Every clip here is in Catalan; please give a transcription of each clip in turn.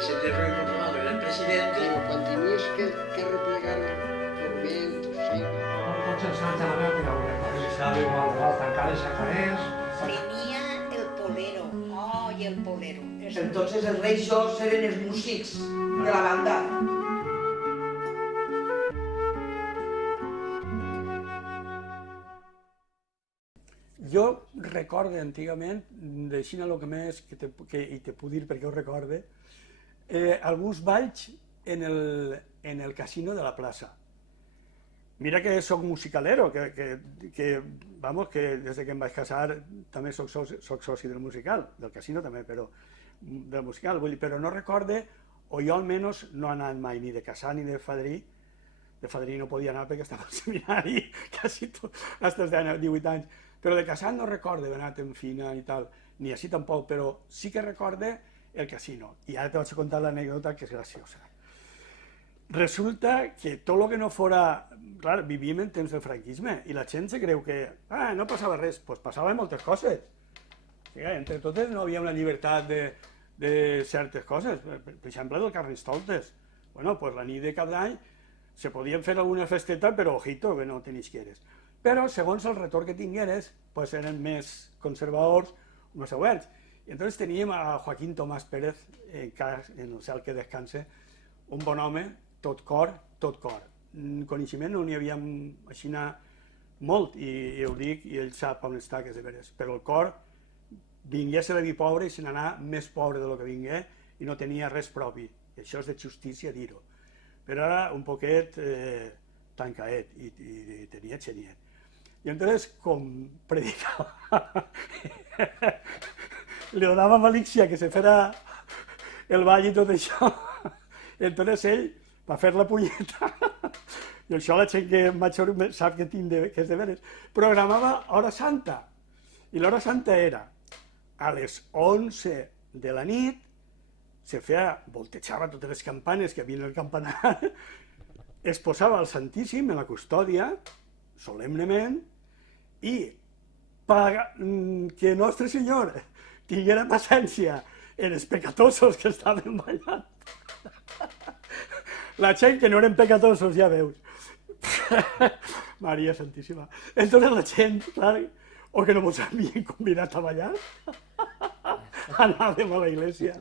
se te recordaba que era el presidente. Digo, quan tenies que replegar forment, sí. Tots els anys a la meva tirava una cosa, igual tancar les sacarers. Tenía el polero. ¡Ay, el polero! Entonces els reixos eren els músics de la banda. Jo recorde antigament, d'així el que més, i te puc dir perquè ho recorde, alguns balls en el casino de la plaça. Mira que soc musicalero, vamos, que des que em vaig casar també soc soci del musical, del casino també, però del musical, vull dir, però no recorde, o jo almenys no he anat mai ni de casar ni de fadrí no podia anar perquè estava al seminari, quasi tot, fins als 18 anys, però de casar no recorde haver anat en fina i tal, ni així tampoc, però sí que recorde el casino, i ara te vaig contar l'anècdota que és graciosa. Resulta que tot el que no fora... Clar, vivíem en temps del franquisme i la gent se creu que no passava res. Doncs passaven moltes coses. Entre totes no hi havia una llibertat de certes coses. Per exemple, del carnestoltes. Bueno, doncs la nit de cap d'any se podien fer alguna festeta, però ojito, que no tenis quieres. Però, segons el retorn que tingueres, doncs eren més conservadors, més oberts. I entonces teníem a Joaquín Tomàs Pérez, en el cel que descanse, un bon home, tot cor, tot cor. Coneixement no n'hi havia així molt, i ho dic, i ell sap on està, que és de veres. Però el cor vingué a ser vi pobre i se n'anà més pobre del que vingué i no tenia res propi. I això és de justícia dir-ho. Però ara un poquet tancaet i tenia xeniet. I entonces, com predicava, li donava malícia que se fera el ball i tot això, entonces ell va fer la punyeta, i això la gent que major sap que és de veres, programava Hora Santa, i l'Hora Santa era a les 11 de la nit, se feia, voltejava totes les campanes que havia en el campanar, es posava el Santíssim en la custòdia, solemnement, i que Nostre Senyor tinguera paciència en els pecatosos que estaven ballant. La gent que no eren pecatosos, ja veus. Maria Santíssima. Entonces la gent, clar, o que no mos havien convidat a ballar, anàvem a la iglesia,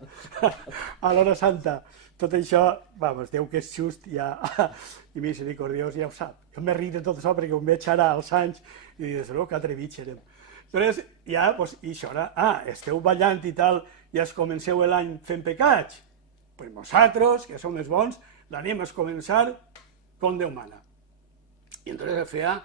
a l'Hora Santa. Tot això, vamos, Déu que és just ja, i misericordiós ja ho sap. Jo m'he rit de tot això perquè ho veig ara als anys i dius, que atrevits érem. Entonces, ja, pues, i això era, esteu ballant i tal, ja es comenceu l'any fent pecats. Pues nosaltres, que som els bons, l'anem a començar com Déu mana. I entonces feia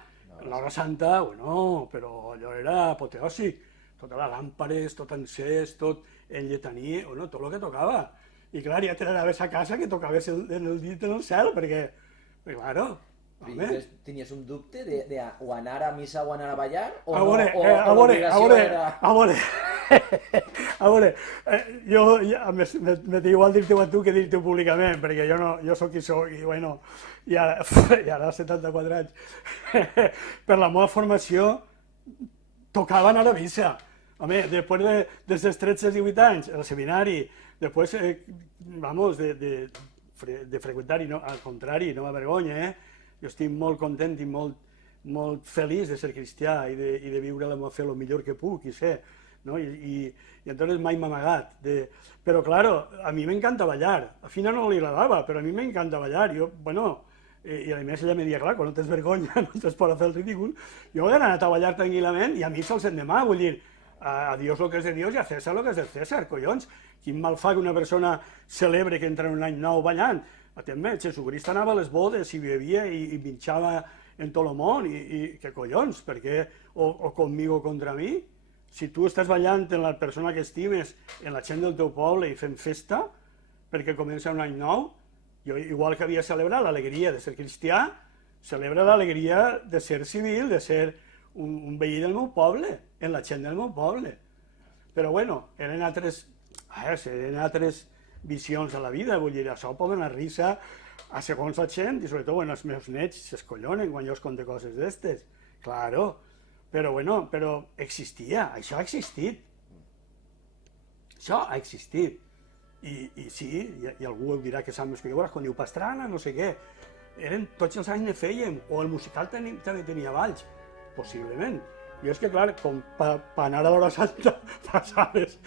l'Hora Santa, bueno, però allò era apoteòsic, totes les làmpares, tot encès, tot en lletania, bueno, tot el que tocava. I clar, ja te n'anaves a casa que tocaves en el dit en el cel, perquè, claro, home. Tenies un dubte de o anar a missa o anar a ballar? A veure, jo m'és igual dir-te-ho a tu que dir-te-ho públicament, perquè jo soc qui soc, i bueno, i ara 74 anys. Per la meva formació tocava anar a missa. Home, després des dels 13-18 anys, al seminari, després, vamos, de freqüentar-hi, al contrari, no m'avergonya, jo estic molt content i molt feliç de ser cristià i de viure la meva fe el millor que puc i sé, no? I entonces mai m'ha amagat. Però, claro, a mi m'encanta ballar. A Fina no li agradava, però a mi m'encanta ballar. Jo, bueno, i a més ella me deia, clar, quan no tens vergonya, no tens por a fer el ridícul, jo he anat a ballar tranquil·lament i a mi se'ls endemà, vull dir, a Dios lo que és de Dios i a César lo que és de César, collons. Quin mal fa que una persona celebre que entra en un any nou ballant? Atentament, Jesucrist anava a les bodes i bevia i minxava en tot el món, i què collons, perquè o conmigo contra mi? Si tu estàs ballant en la persona que estimes, en la gent del teu poble i fent festa, perquè comença un any nou, jo, igual que havia celebrat l'alegria de ser cristià, celebra l'alegria de ser civil, de ser un veí del meu poble, en la gent del meu poble. Però bueno, eren altres visions a la vida, vull dir, això pot donar risa a segons la gent, i sobretot, bueno, els meus nets s'escollonen quan jo els conto coses d'estes, claro, però bueno, però existia, això ha existit. Això ha existit. I sí, i algú dirà que sap més que jo, quan diu Pastrana, no sé què, tots els anys ne fèiem, o el musical també tenia balls, possiblement. Jo és que, clar, com per anar a l'hora santa passaves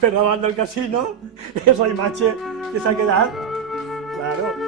per davant del casino, és la imatge que s'ha quedat, claro.